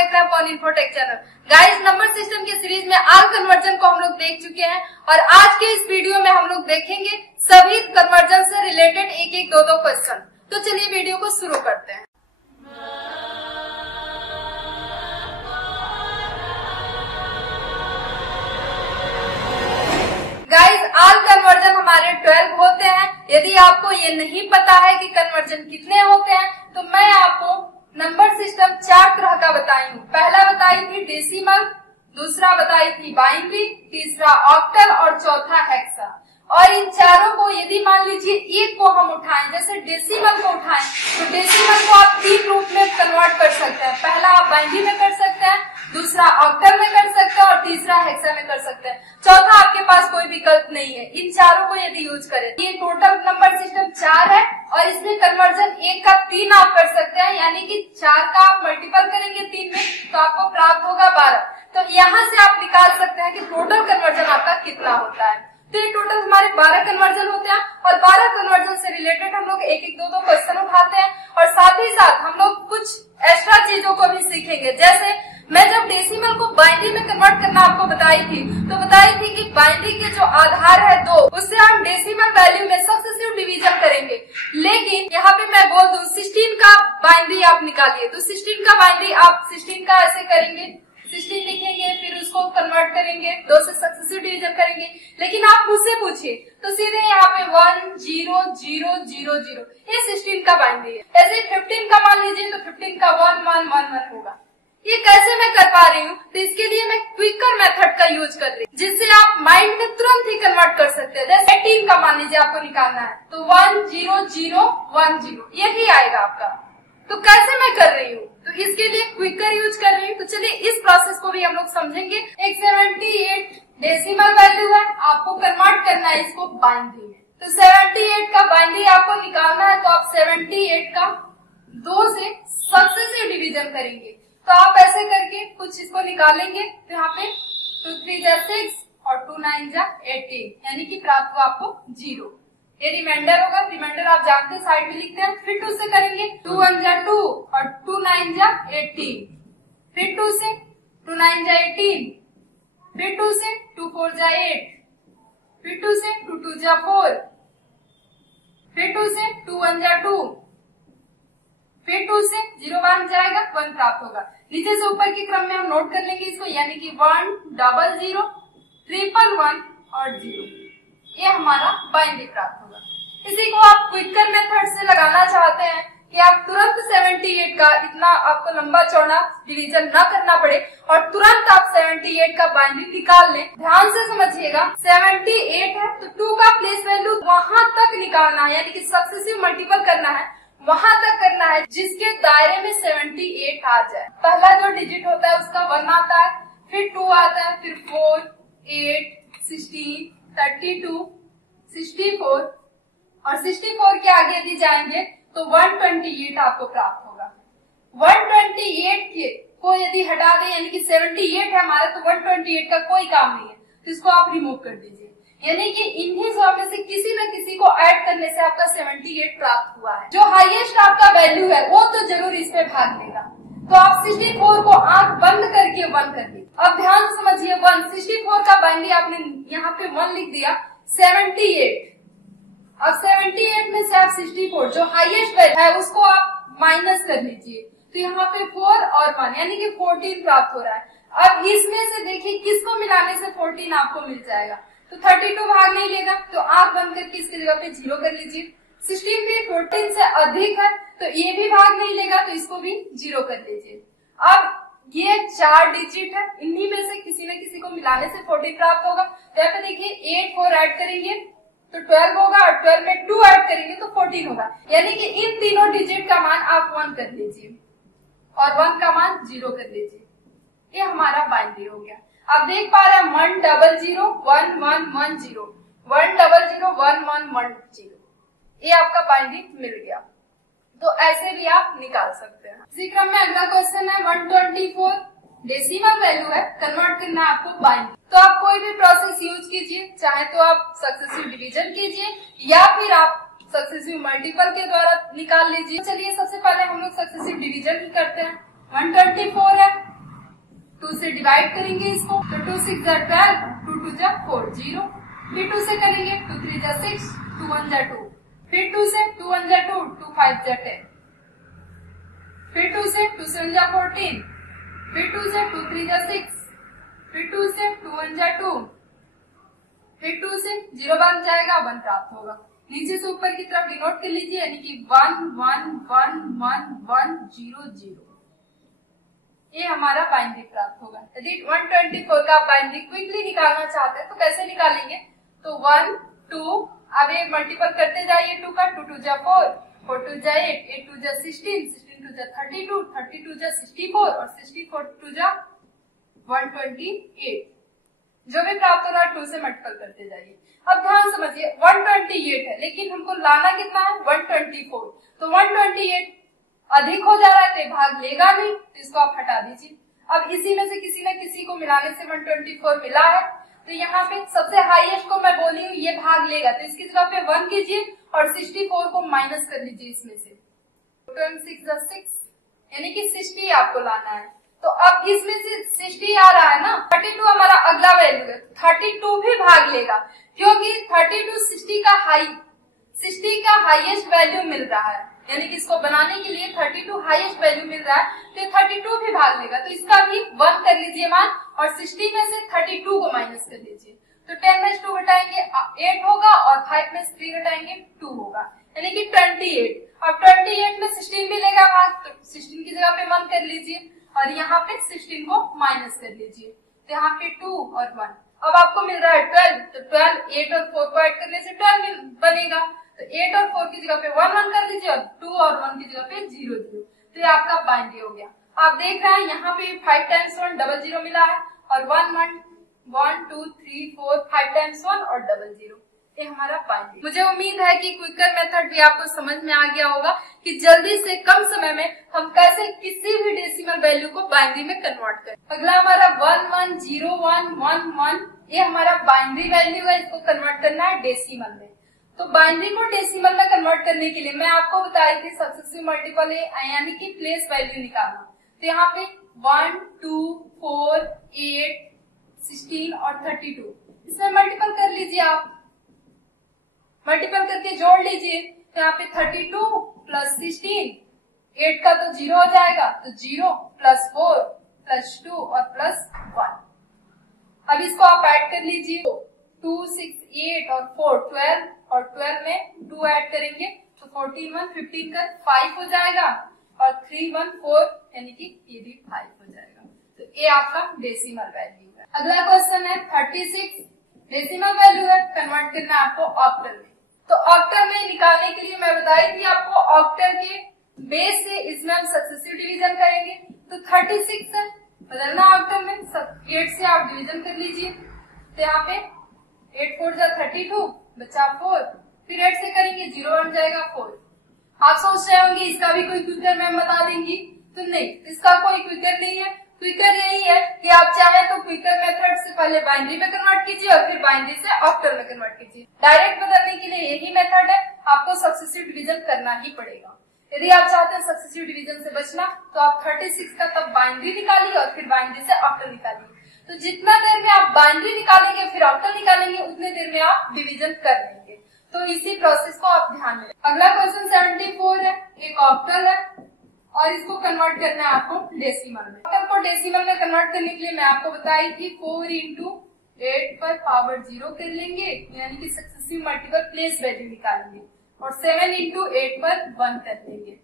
देख रहे हैं पॉन Infotech channel. Guys, number system के सीरीज में आल कन्वर्जन को हम लोग देख चुके हैं और आज के इस वीडियो में हम लोग देखेंगे सभी कन्वर्जन से रिलेटेड एक एक दो क्वेश्चन। तो चलिए वीडियो को शुरू करते हैं। गाइस, आल कन्वर्जन हमारे 12 होते हैं। यदि आपको ये नहीं पता है कि कन्वर्जन कितने होते हैं तो मैं आपको नंबर सिस्टम 4 तरह का बताई हूँ। पहला बताई थी डेसिमल, दूसरा बताई थी बाइनरी, तीसरा ऑक्टल और चौथा हेक्सा। और इन चारों को यदि मान लीजिए एक को हम उठाएं, जैसे डेसिमल को उठाएं तो डेसिमल को आप 3 रूप में कन्वर्ट कर सकते हैं। पहला आप बाइनरी में कर सकते हैं, दूसरा ऑक्टल में कर सकते हैं और तीसरा हेक्सा में कर सकते हैं। चौथा आपके पास कोई विकल्प नहीं है। इन चारों को यदि यूज करें, ये टोटल नंबर सिस्टम 4 है और इसमें कन्वर्जन 1 का 3 आप कर सकते हैं, यानी कि 4 का आप मल्टीपल करेंगे 3 में तो आपको प्राप्त होगा 12। तो यहाँ से आप निकाल सकते हैं कि टोटल कन्वर्जन आपका कितना होता है। तो ये टोटल हमारे 12 कन्वर्जन होते हैं और 12 कन्वर्जन से रिलेटेड हम लोग एक एक दो क्वेश्चन उठाते हैं और साथ ही साथ हम लोग कुछ एक्स्ट्रा चीजों को भी सीखेंगे। जैसे मैं जब डेसिमल को बाइनरी में कन्वर्ट करना आपको बताई थी तो बताई थी कि बाइनरी के जो आधार है 2, उससे हम डेसिमल वैल्यू में सक्सेसिव डिवीजन करेंगे। लेकिन यहाँ पे मैं बोल दूं 16 का बाइनरी आप निकालिए, तो 16 का बाइनरी आप 16 का ऐसे करेंगे, 16 लिखेंगे, फिर उसको कन्वर्ट करेंगे, 2 से सक्सेसिव डिवीजन करेंगे। लेकिन आप मुझसे पूछिए तो सीधे यहाँ पे 1 0 0 0 0 ये 16 का बाइनरी है। ऐसे 15 का मान लीजिए तो 15 का 1 1 1 1 होगा। ये कैसे मैं कर पा रही हूँ? तो इसके लिए मैं क्विकर मेथड का यूज कर रही हूँ, जिससे आप माइंड में तुरंत ही कन्वर्ट कर सकते हैं। जैसे 18 का मान लीजिए आपको निकालना है तो 1 0 0 1 0 यही आएगा आपका। तो कैसे मैं कर रही हूँ? तो इसके लिए क्विकर यूज कर रही हूँ। तो चलिए इस प्रोसेस को भी हम लोग समझेंगे। एक 78 डेसिमल वैल्यू है, आपको कन्वर्ट करना है इसको बाइनरी में। तो 78 का बाइनरी आपको निकालना है तो आप 78 का 2 से सक्सेसिव डिवीजन करेंगे। तो आप ऐसे करके कुछ इसको निकालेंगे तो यहाँ पे 2 3 जा 6 और 2 9 जा 18, यानी कि प्राप्त हुआ आपको 0। ये रिमाइंडर होगा, रिमाइंडर आप जानते हैं साइड में लिखते हैं। फिर 2 से करेंगे 2 1 जा 2 और 2 9 जा 18, फिर 2 से 2 9 जा 18, फिर 2 से 2 4 जा 8, फिर 2 से 2 2 जा 4, फिर 2 से 2 1 जा 2, फिर 2 से 0 1 जाएगा 1 प्राप्त होगा। नीचे से ऊपर के क्रम में हम नोट कर लेंगे इसको, यानी कि 1 0 0 1 1 और 0, ये हमारा बाइनरी प्राप्त होगा। इसी को आप क्विकर मेथड से लगाना चाहते हैं कि आप तुरंत 78 का इतना आपको लंबा चौड़ा डिवीजन न करना पड़े और तुरंत आप 78 का बाइनरी निकाल लें। ध्यान से समझिएगा, 78 है तो 2 का प्लेस वैल्यू वहां तक निकालना है, यानी कि सक्सेसिव मल्टीपल करना है, वहां तक करना है जिसके दायरे में 78 आ जाए। पहला जो डिजिट होता है उसका 1 आता है, फिर 2 आता है, फिर 4 8 16 32 64 और 64 के आगे यदि जाएंगे तो 128 आपको प्राप्त होगा। 128 के को यदि हटा दें, यानी कि 78 है हमारा, तो 128 का कोई काम नहीं है, तो इसको आप रिमूव कर दीजिए। यानी कि इन्हीं सौ में से किसी न किसी को ऐड करने से आपका 78 प्राप्त हुआ है। जो हाईएस्ट आपका वैल्यू है वो तो जरूर इसमें भाग लेगा। तो आप 64 को आंख बंद करके 1 कर दी। अब ध्यान समझिए, 1 64 का बाइनरी आपने यहाँ पे 1 लिख दिया, 78। अब 78 में से आप 64 जो हाईएस्ट वैल्यू है उसको आप माइनस कर लीजिए, तो यहाँ पे 4 और 1 यानी कि 14 प्राप्त हो रहा है। अब इसमें से देखिए किसको मिलाने से 14 आपको मिल जाएगा, तो 32 भाग नहीं लेगा, तो आंख बंद करके इसकी जगह पे 0 कर लीजिए। 16 भी 14 से अधिक है तो ये भी भाग नहीं लेगा, तो इसको भी 0 कर लीजिए। अब ये 4 डिजिट है, इन्हीं में से किसी न किसी को मिलाने से 14 प्राप्त होगा। तो यहाँ पे देखिए 8 4 ऐड करेंगे तो 12 होगा और 12 में 2 ऐड करेंगे तो 14 होगा, यानी कि इन तीनों डिजिट का मान आप 1 कर लीजिए और 1 का मान 0 कर लीजिए। ये हमारा बाइनरी हो गया। आप देख पा रहे हैं 1 0 0 1 1 1 0 1 0 0 1 1 1 0, ये आपका बाइनरी मिल गया। तो ऐसे भी आप निकाल सकते हैं। इसी क्रम में अगला क्वेश्चन है 124 डेसिमल वैल्यू है, कन्वर्ट करना है आपको बाइनरी। तो आप कोई भी प्रोसेस यूज कीजिए, चाहे तो आप सक्सेसिव डिवीजन कीजिए या फिर आप सक्सेसिव मल्टीपल के द्वारा निकाल लीजिए। चलिए सबसे पहले हम लोग सक्सेसिव डिवीजन ही करते हैं। 124 है 2 से डिवाइड करेंगे इसको, तो 2 6 जा 12, 2 2 जा 4 0। फिर 2 से करेंगे, 2 3 जा 6, 2 1 जा 2, फिर 2 से 2 1 जा 2, 2 5 जा 10, फिर 2 से 2 7 जा 14, फिर 2 से 2 3 जा 6, फिर 2 से 2 1 जा 2, फिर 2 से 0 बन जाएगा, 1 प्राप्त होगा। नीचे से ऊपर की तरफ डिनोट कर लीजिए, यानी कि 1 1 1 1 1 0 0। ये हमारा बाइनरी प्राप्त होगा। यदि 124 का बाइनरी क्विकली निकालना चाहते हैं तो कैसे निकालेंगे, तो 1 2, अब ये मल्टीपल करते जाइए, 2 का 2 2 जा 4, 4 2 जा 8, 8 2 जा 16, 16 2 जा 32, 32 जा 64 और 64 2 जा 128। जो भी प्राप्त हो रहा है 2 से मल्टीपल करते जाइए। अब ध्यान समझिए, 128 है लेकिन हमको लाना कितना है, 124। तो 128 अधिक हो जा रहा है तो भाग लेगा नहीं, तो इसको आप हटा दीजिए। अब इसी में से किसी न किसी को मिलाने से 124 मिला है, तो यहाँ पे सबसे हाईएस्ट को मैं बोली हूँ ये भाग लेगा, तो इसकी जगह पे 1 कीजिए और 64 को माइनस कर लीजिए इसमें से। 6 यानी कि 60 आपको लाना है। तो अब इसमें से 60 आ रहा है ना, 32 हमारा अगला वैल्यू है, 32 भी भाग लेगा क्योंकि 32 60 का हाईएस्ट वैल्यू मिल रहा है, यानी कि इसको बनाने के लिए 32 हाईएस्ट वैल्यू मिल रहा है, तो 32 भी भाग लेगा, तो इसका भी 1 कर लीजिए मान और 60 में से 32 को माइनस कर लीजिए। तो 10 में 2 घटाएंगे 8 होगा और 5 में 3 घटाएंगे 2 होगा, यानी कि 28। अब 28 में 16 भी लेगा भाग, तो 16 की जगह पे 1 कर लीजिए और यहाँ पे 16 को माइनस कर लीजिए, तो यहाँ पे 2 और 1। अब आपको मिल रहा है 12, तो 12 8 और 4 को ऐड करने से 12 बनेगा, तो 8 और 4 की जगह पे 1 1 कर लीजिए और 2 और 1 की जगह पे 0 0, तो ये आपका बाइनरी हो गया। आप देख रहे हैं यहाँ पे 5 टाइम्स 1 डबल 0 मिला है और 1 1 1 2 3 4 5 टाइम्स 1 और डबल 0, ये हमारा बाइनरी। मुझे उम्मीद है कि क्विकर मेथड भी आपको समझ में आ गया होगा कि जल्दी से कम समय में हम कैसे किसी भी डेसिमल वैल्यू को बाइनरी में कन्वर्ट करें। अगला हमारा 1 1 0 1 1 1, ये हमारा बाइनरी वैल्यू है, इसको कन्वर्ट करना है डेसिमल में। तो बाइनरी को डेसिमल में कन्वर्ट करने के लिए मैं आपको बताई थी सक्सेसिव मल्टीपल यानी कि प्लेस वैल्यू निकालना। तो यहाँ पे 1 2 4 8 16 और 32, इसमें मल्टीपल कर लीजिए, आप मल्टीपल करके जोड़ लीजिए, तो यहाँ पे 32 प्लस 16, 8 का तो 0 हो जाएगा, तो 0 प्लस 4 प्लस 2 और प्लस 1। अब इसको आप ऐड कर लीजिए, 2 6 8 और 4 12 और 12 में 2 ऐड करेंगे तो 14 1 15 का 5 हो जाएगा और 3 1 4 यानी कि ये भी 5 हो जाएगा। तो ये आपका डेसिमल वैल्यू है। अगला क्वेश्चन है 36, डेसिमल वैल्यू है, कन्वर्ट करना है आपको ऑक्टल में। तो ऑक्टल में निकालने के लिए मैं बताई थी आपको, ऑक्टल के बेस से इसमें हम सक्सेसिव डिवीजन करेंगे, तो 36 है बदलना ऑक्टल में, 8 से आप डिवीजन कर लीजिए, तो यहाँ पे 8 4 जा 32 बचा 4, फिर 8 से करेंगे 0 बन जाएगा 4। आप सोच रहे होंगे इसका भी कोई क्विकर मैम बता देंगी, तो नहीं, इसका कोई क्विकर नहीं है। क्विकर यही है कि आप चाहे तो क्विकर मेथड से पहले बाइनरी में कन्वर्ट कीजिए और फिर बाइनरी से ऑक्टल में कन्वर्ट कीजिए। डायरेक्ट बदलने के लिए यही मेथड है, आपको सक्सेसिव डिवीजन करना ही पड़ेगा। यदि आप चाहते हैं सक्सेसिव डिवीजन से बचना तो आप 36 का तब बाइनरी निकालिए और फिर बाइनरी से ऑक्टल निकालिए। तो जितना देर में आप बाइनरी निकालेंगे फिर ऑक्टल निकालेंगे, उतने देर में आप डिवीजन कर लेंगे। तो इसी प्रोसेस को आप ध्यान में रखें। अगला क्वेश्चन 74 है, एक ऑक्टल है और इसको कन्वर्ट करना है आपको डेसिमल में। ऑक्टल को डेसिमल में कन्वर्ट करने के लिए मैं आपको बताई थी 4 इंटू 8 पर पावर 0 कर लेंगे, यानी कि सक्सेसिव मल्टीपल प्लेस वैल्यू निकालेंगे और 7 इंटू 8 पर 1 कर लेंगे।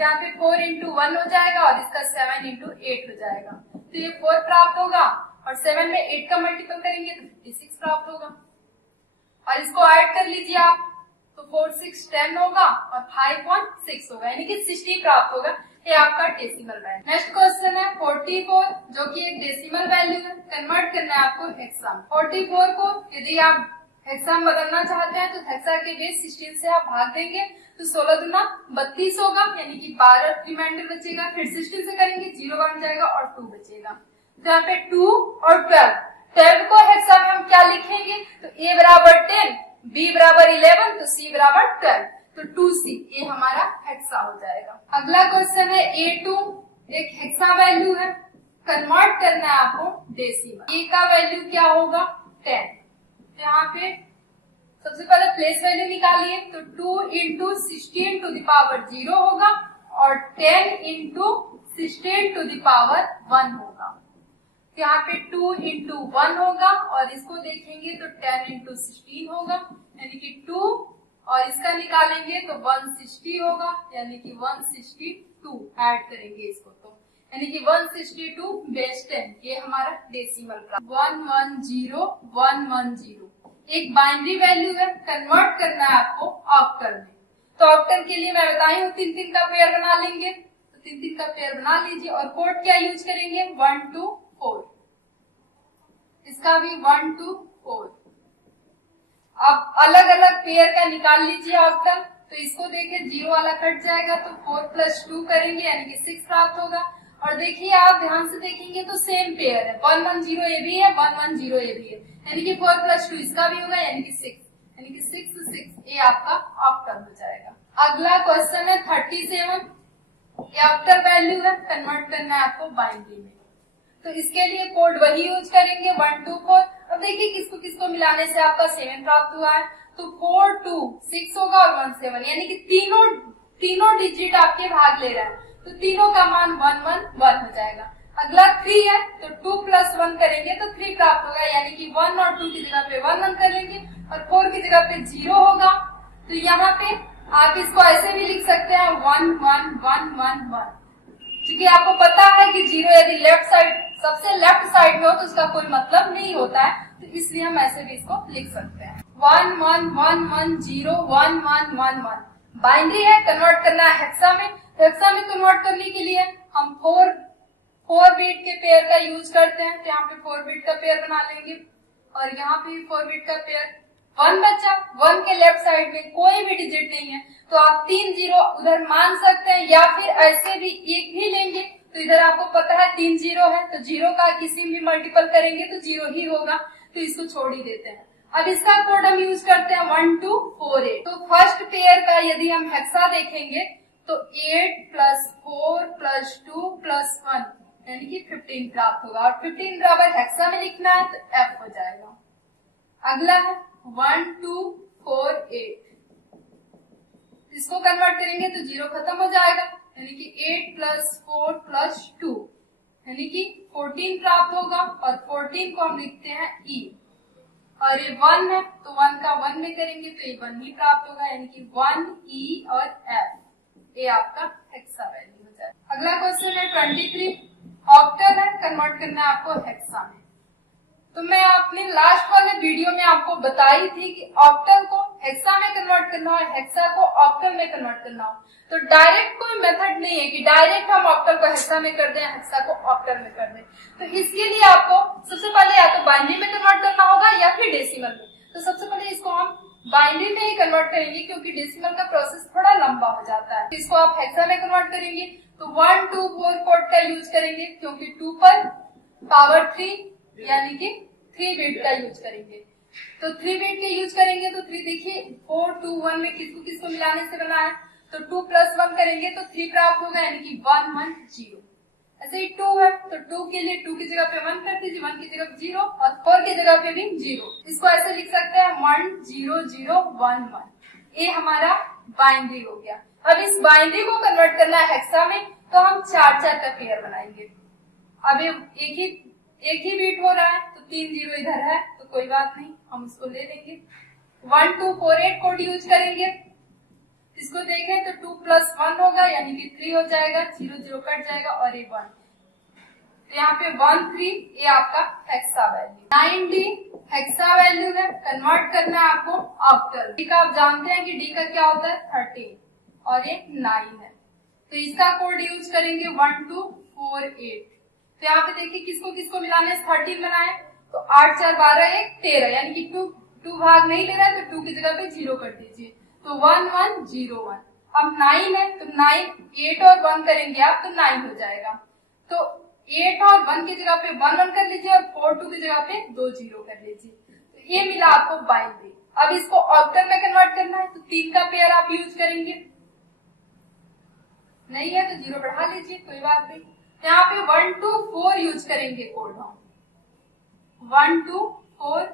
यहाँ पे 4 इंटू 1 हो जाएगा और इसका 7 इंटू 8 हो जाएगा, तो ये 4 प्राप्त होगा और 7 में 8 का मल्टीपल करेंगे तो 56 प्राप्त होगा। और इसको ऐड कर लीजिए आप, तो 4 6 10 होगा और 5 1 6 होगा, यानी कि 60 प्राप्त होगा। ये आपका डेसिमल वैल्यू। नेक्स्ट क्वेश्चन है 44, जो कि एक डेसिमल वैल्यू है, कन्वर्ट करना है आपको हेक्सा। 44 को यदि आप हेक्सा में बदलना चाहते हैं तो हेक्सा के बेस 16 से आप भाग देंगे तो 16 दूना 32 होगा, यानी कि 12 रिमाइंडर बचेगा। फिर 16 से करेंगे 0 बन जाएगा और 2 बचेगा। तो यहाँ पे 2 और 12 को हेक्सा में हम क्या लिखेंगे, तो A बराबर 10, B बराबर 11, तो C बराबर 12, तो 2C ये हमारा हेक्सा हो जाएगा। अगला क्वेश्चन है A2, एक हेक्सा वैल्यू है, कन्वर्ट करना है आपको डेसिमल। ए का वैल्यू क्या होगा 10। यहाँ पे सबसे पहले प्लेस वैल्यू निकालिए तो 2 इंटू 16 टू द पावर 0 होगा और 10 इंटू 16 टू द पावर 1 होगा। तो यहाँ पे 2 इंटू 1 होगा और इसको देखेंगे तो 10 इंटू 16 होगा यानी कि 2 और इसका निकालेंगे तो 160 होगा यानी कि 162 ऐड करेंगे इसको तो यानी कि 162 बेस 10 ये हमारा डेसिमल का 110 एक बाइनरी वैल्यू है, कन्वर्ट करना है आपको ऑक्टल में। तो ऑक्टल के लिए मैं बताई हूँ 3-3 का पेयर बना लेंगे तो 3-3 का पेयर बना लीजिए और कोड क्या यूज करेंगे 1 2 4। इसका भी 1 2 4। अब अलग अलग पेयर का निकाल लीजिए ऑक्टल। तो इसको देखिए 0 वाला कट जाएगा तो 4 + 2 करेंगे यानी कि 6 प्राप्त होगा। और देखिए आप ध्यान से देखेंगे तो सेम पेयर है 110 ये भी है 110 ये भी है यानी कि 4 + 2 इसका भी होगा यानी कि 6 यानी कि 6 6 ये आपका ऑक्टल हो जाएगा। अगला क्वेश्चन है 37। ये ऑक्टल वैल्यू है, कन्वर्ट करना है आपको बाइनरी में। तो इसके लिए कोड वही यूज करेंगे 1 2 4। अब देखिए किसको किसको मिलाने से आपका 7 प्राप्त हुआ है तो 4 2 6 होगा और 1 7 यानी कि तीनों डिजिट आपके भाग ले रहा है तो तीनों का मान 1 1 1 हो जाएगा। अगला 3 है तो 2 + 1 करेंगे तो 3 प्राप्त होगा यानी कि 1 और 2 की जगह पे 1 1 कर लेंगे और 4 की जगह पे 0 होगा। तो यहाँ पे आप इसको ऐसे भी लिख सकते हैं 1 1 1 1 1। क्योंकि आपको पता है कि 0 यदि लेफ्ट साइड सबसे लेफ्ट साइड में हो तो उसका कोई मतलब नहीं होता है तो इसलिए हम ऐसे भी इसको लिख सकते हैं 1 1 1 1 0 1 1 1 1। बाइनरी है, कन्वर्ट करना है हेक्सा में। हेक्सा में कन्वर्ट करने के लिए हम 4 बिट के पेयर का यूज करते हैं। तो यहाँ पे 4 बिट का पेयर बना लेंगे और यहाँ पे 4 बिट का पेयर 1 बचा। 1 के लेफ्ट साइड में कोई भी डिजिट नहीं है तो आप 3 0 उधर मान सकते हैं या फिर ऐसे भी एक ही लेंगे। तो इधर आपको पता है 3 0 है तो 0 का किसी भी मल्टीपल करेंगे तो 0 ही होगा तो इसको छोड़ ही देते हैं। अब इसका कोड हम यूज करते हैं 1 2 4 8। तो फर्स्ट पेयर का यदि हम हेक्सा देखेंगे तो 8 + 4 + 2 + 1 यानी कि 15 प्राप्त होगा और 15 बराबर हेक्सा में लिखना है तो F हो जाएगा। अगला है 1 2 4 8। इसको कन्वर्ट करेंगे तो 0 खत्म हो जाएगा यानी कि 8 + 4 + 2 यानी कि 14 प्राप्त होगा और 14 को हम लिखते हैं E और ये 1 है तो 1 का 1 में करेंगे तो ये 1 ही प्राप्त होगा यानी कि 1 E और F ये आपका हेक्सा वैल्यू हो जाएगा। अगला क्वेश्चन है 23। ऑक्टल है, कन्वर्ट करना है आपको हेक्सा में। तो मैं अपने लास्ट वाले वीडियो में आपको बताई थी कि ऑक्टल को हेक्सा में कन्वर्ट करना हो, हेक्सा को ऑक्टल में कन्वर्ट करना हो। तो डायरेक्ट कोई मेथड नहीं है कि डायरेक्ट हम ऑक्टल को हेक्सा में कर दें, हेक्सा को ऑक्टल में कर दें। तो इसके लिए आपको सबसे पहले या तो बाइनरी में कन्वर्ट करना होगा या फिर डेसिमल में। तो सबसे पहले इसको हम बाइनरी में ही कन्वर्ट करेंगे क्योंकि डेसिमल का प्रोसेस थोड़ा लंबा हो जाता है। इसको आप हेक्सा में कन्वर्ट करेंगे तो 1 2 4 कोड का यूज करेंगे क्योंकि 2 पर पावर 3 यानी कि 3 बिट का यूज करेंगे। तो 3 बिट के यूज करेंगे तो 3 देखिए 4 2 1 में किसको किसको मिलाने से बना है तो 2 + 1 करेंगे तो 3 प्राप्त होगा यानी कि 1 1 0। ऐसे ही 2 है तो 2 के लिए 2 की जगह पे 1 कर दीजिए, 1 की जगह 0 और 4 की जगह पे भी 0। इसको ऐसे लिख सकते हैं 1 0 0 1 1। ये हमारा बाइनरी हो गया। अब इस बाइनरी को कन्वर्ट करना है हेक्सा में तो हम 4 का पेयर बनाएंगे। अब एक ही बीट हो रहा है तो 3 0 इधर है तो कोई बात नहीं, हम इसको ले लेंगे। 1 2 4 8 कोड यूज करेंगे। इसको देखें तो 2 + 1 होगा यानी कि 3 हो जाएगा, 0 0 कट जाएगा और ये 1। तो यहाँ पे 1 3 ये आपका hexa value. 9D hexa value है, कन्वर्ट करना है आपको ऑक्टल। डी का आप जानते हैं कि डी का क्या होता है 13 और ये 9 है। तो इसका कोड यूज करेंगे 1 2 4 8। तो यहाँ पे देखिए किसको किसको मिलाने 13 बनाए तो 8 4 12 1 13 यानी कि 2 भाग नहीं ले रहा है तो 2 की जगह पे 0 कर दीजिए तो 1 1 0 1। अब 9 है तो 9 8 और 1 करेंगे आप तो 9 हो जाएगा। तो 8 और 1 की जगह पे 1 1 कर लीजिए और 4 2 की जगह पे 2 0 कर लीजिए। तो ये मिला आपको बाइनरी। अब इसको ऑक्टल में कन्वर्ट करना है तो 3 का पेयर आप यूज करेंगे, नहीं है तो 0 बढ़ा लीजिए, कोई बात नहीं। यहाँ पे 1 to 4 यूज करेंगे कोड हम, 1 to 4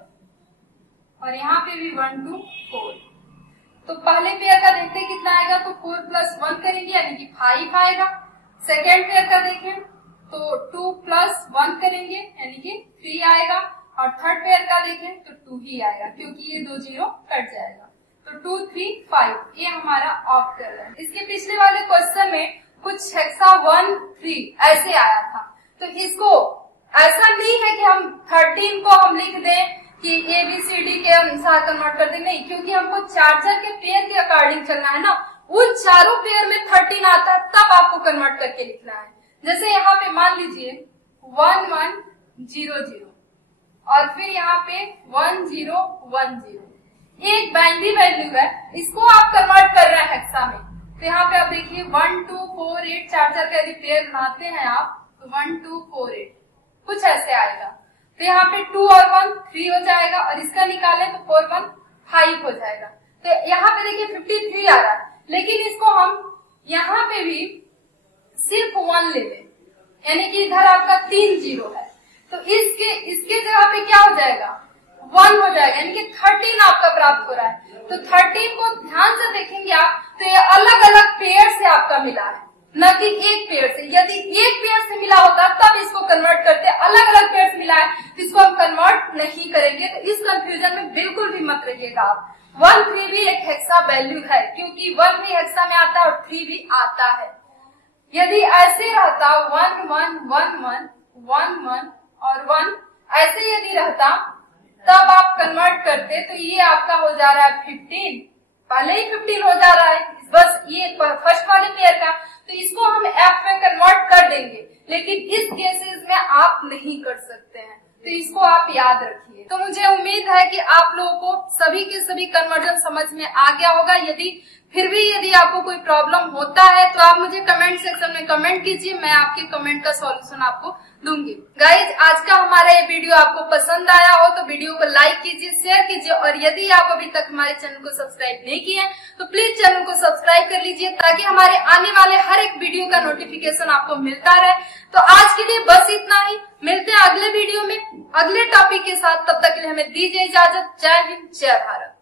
और यहाँ पे भी 1 to 4। तो पहले पेयर का देखते हैं कितना आएगा, तो 4 + 1 करेंगे यानी कि 5 आएगा। सेकेंड पेयर का देखें तो 2 + 1 करेंगे यानी कि 3 आएगा। और थर्ड पेयर का देखें तो 2 ही आएगा क्योंकि ये 2 0 कट जाएगा। तो 2 3 5 ये हमारा ऑक्टल है। इसके पिछले वाले क्वेश्चन में कुछ हेक्सा 1 3 ऐसे आया था, तो इसको ऐसा नहीं है कि हम 13 को हम लिख दें कि ABCD के अनुसार कन्वर्ट कर दें, नहीं, क्योंकि हमको चार्जर के पेयर के अकॉर्डिंग चलना है ना। उन चारों पेयर में 13 आता है तब आपको कन्वर्ट करके लिखना है। जैसे यहाँ पे मान लीजिए 1 1 0 0 और फिर यहाँ पे 1 0 1 0, एक बाइनरी वैल्यू है, इसको आप कन्वर्ट कर रहे हैं हेक्सा में। तो यहाँ पे आप देखिए 1 2 4 8 चार्जर का यदि पेयर बनाते हैं आप तो 1 2 4 8 कुछ ऐसे आएगा। तो यहाँ पे 2 और 1 3 हो जाएगा और इसका निकालें तो 4 1 5 हो जाएगा। तो यहाँ पे देखिए 53 आ रहा है, लेकिन इसको हम यहाँ पे भी सिर्फ 1 ले लें यानी कि इधर आपका 3 0 है, तो इसके जगह पे क्या हो जाएगा 1 हो जाएगा यानी कि 13 आपका प्राप्त हो रहा है। तो 13 को ध्यान से देखेंगे आप तो ये अलग अलग पेयर से आपका मिला है, न कि एक पेयर से। यदि एक पेयर से मिला होता तब इसको कन्वर्ट करते, अलग अलग पेयर से मिला है तो इसको हम कन्वर्ट नहीं करेंगे। तो इस कंफ्यूजन में बिल्कुल भी मत रहिएगा आप। 1 3 भी एक हेक्सा वैल्यू है क्योंकि 1 भी हेक्सा में आता है और 3 भी आता है। यदि ऐसे रहता 1 1 1 1 1 1 और 1 ऐसे यदि रहता तब आप कन्वर्ट करते तो ये आपका हो जा रहा है 15, पहले ही 15 हो जा रहा है बस ये फर्स्ट वाले पेयर का। तो इसको हम एफ में कन्वर्ट कर देंगे, लेकिन इस केसेस में आप नहीं कर सकते हैं, तो इसको आप याद रखिए। तो मुझे उम्मीद है कि आप लोगों को सभी के सभी कन्वर्जन समझ में आ गया होगा। यदि आपको कोई प्रॉब्लम होता है तो आप मुझे कमेंट सेक्शन में कमेंट कीजिए, मैं आपके कमेंट का सॉल्यूशन आपको दूंगी। गाइज, आज का हमारा ये वीडियो आपको पसंद आया हो तो वीडियो को लाइक कीजिए, शेयर कीजिए और यदि आप अभी तक हमारे चैनल को सब्सक्राइब नहीं किए हैं तो प्लीज चैनल को सब्सक्राइब कर लीजिए ताकि हमारे आने वाले हर एक वीडियो का नोटिफिकेशन आपको मिलता रहे। तो आज के लिए बस इतना ही, मिलते हैं अगले वीडियो में अगले टॉपिक के साथ। तब तक के लिए हमें दीजिए इजाजत। जय हिंद, जय भारत।